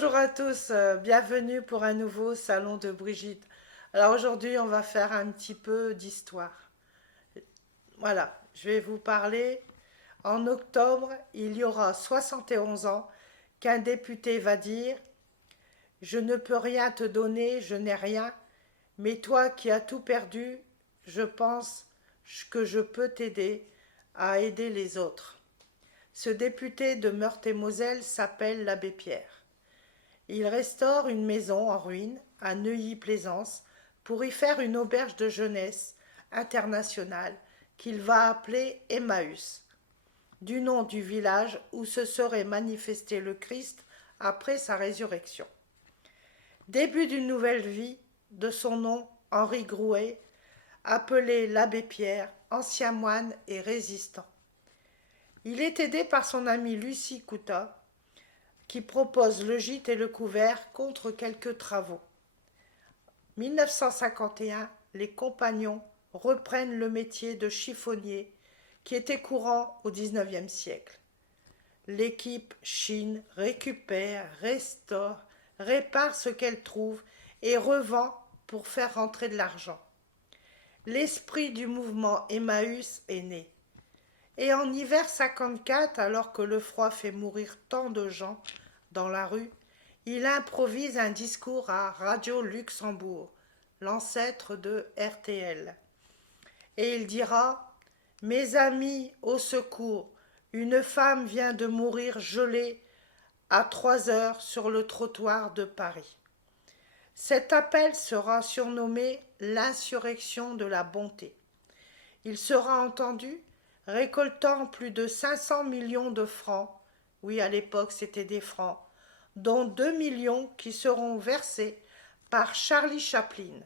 Bonjour à tous, bienvenue pour un nouveau salon de Brigitte. Alors aujourd'hui, on va faire un petit peu d'histoire. Voilà, je vais vous parler. En octobre, il y aura 71 ans qu'un député va dire: je ne peux rien te donner, je n'ai rien, mais toi qui as tout perdu, je pense que je peux t'aider à aider les autres. Ce député de Meurthe-et-Moselle s'appelle l'abbé Pierre. Il restaure une maison en ruine à Neuilly-Plaisance pour y faire une auberge de jeunesse internationale qu'il va appeler Emmaüs, du nom du village où se serait manifesté le Christ après sa résurrection. Début d'une nouvelle vie, de son nom Henri Grouet, appelé l'abbé Pierre, ancien moine et résistant. Il est aidé par son amie Lucie Coutat, qui propose le gîte et le couvert contre quelques travaux. 1951, les compagnons reprennent le métier de chiffonnier qui était courant au XIXe siècle. L'équipe chine, récupère, restaure, répare ce qu'elle trouve et revend pour faire rentrer de l'argent. L'esprit du mouvement Emmaüs est né. Et en hiver 54, alors que le froid fait mourir tant de gens dans la rue, il improvise un discours à Radio Luxembourg, l'ancêtre de RTL. Et il dira: mes amis, au secours, une femme vient de mourir gelée à 3 heures sur le trottoir de Paris. Cet appel sera surnommé l'insurrection de la bonté. Il sera entendu, récoltant plus de 500 millions de francs, oui à l'époque c'était des francs, dont 2 millions qui seront versés par Charlie Chaplin.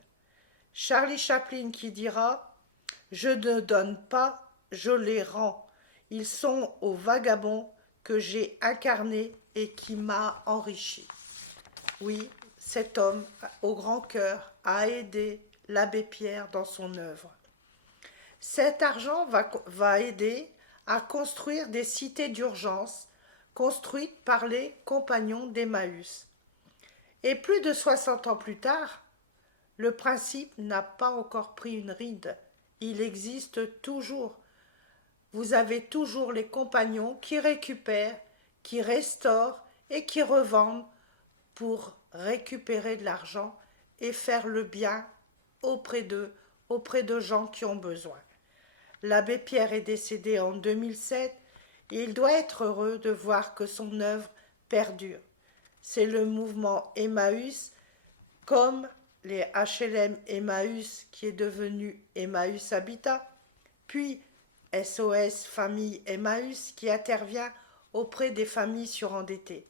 Charlie Chaplin qui dira: je ne donne pas, je les rends. Ils sont aux vagabonds que j'ai incarnés et qui m'a enrichi. Oui, cet homme au grand cœur a aidé l'abbé Pierre dans son œuvre. Cet argent va aider à construire des cités d'urgence construites par les compagnons d'Emmaüs. Et plus de 60 ans plus tard, le principe n'a pas encore pris une ride. Il existe toujours. Vous avez toujours les compagnons qui récupèrent, qui restaurent et qui revendent pour récupérer de l'argent et faire le bien auprès d'eux, auprès de gens qui ont besoin. L'abbé Pierre est décédé en 2007 et il doit être heureux de voir que son œuvre perdure. C'est le mouvement Emmaüs, comme les HLM Emmaüs qui est devenu Emmaüs Habitat, puis SOS Famille Emmaüs qui intervient auprès des familles surendettées.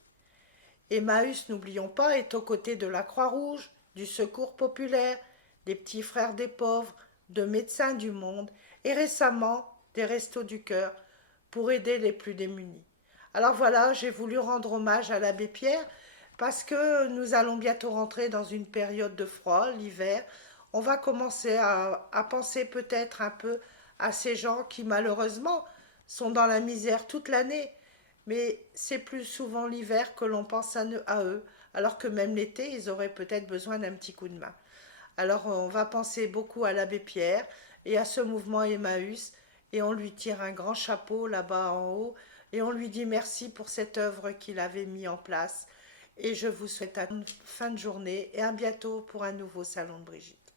Emmaüs, n'oublions pas, est aux côtés de la Croix-Rouge, du Secours populaire, des Petits Frères des Pauvres, de Médecins du Monde et récemment des Restos du Cœur pour aider les plus démunis. Alors voilà, j'ai voulu rendre hommage à l'abbé Pierre parce que nous allons bientôt rentrer dans une période de froid, l'hiver. On va commencer à penser peut-être un peu à ces gens qui malheureusement sont dans la misère toute l'année. Mais c'est plus souvent l'hiver que l'on pense à eux, alors que même l'été, ils auraient peut-être besoin d'un petit coup de main. Alors on va penser beaucoup à l'abbé Pierre et à ce mouvement Emmaüs, et on lui tire un grand chapeau là-bas en haut, et on lui dit merci pour cette œuvre qu'il avait mis en place. Et je vous souhaite une fin de journée et à bientôt pour un nouveau salon de Brigitte.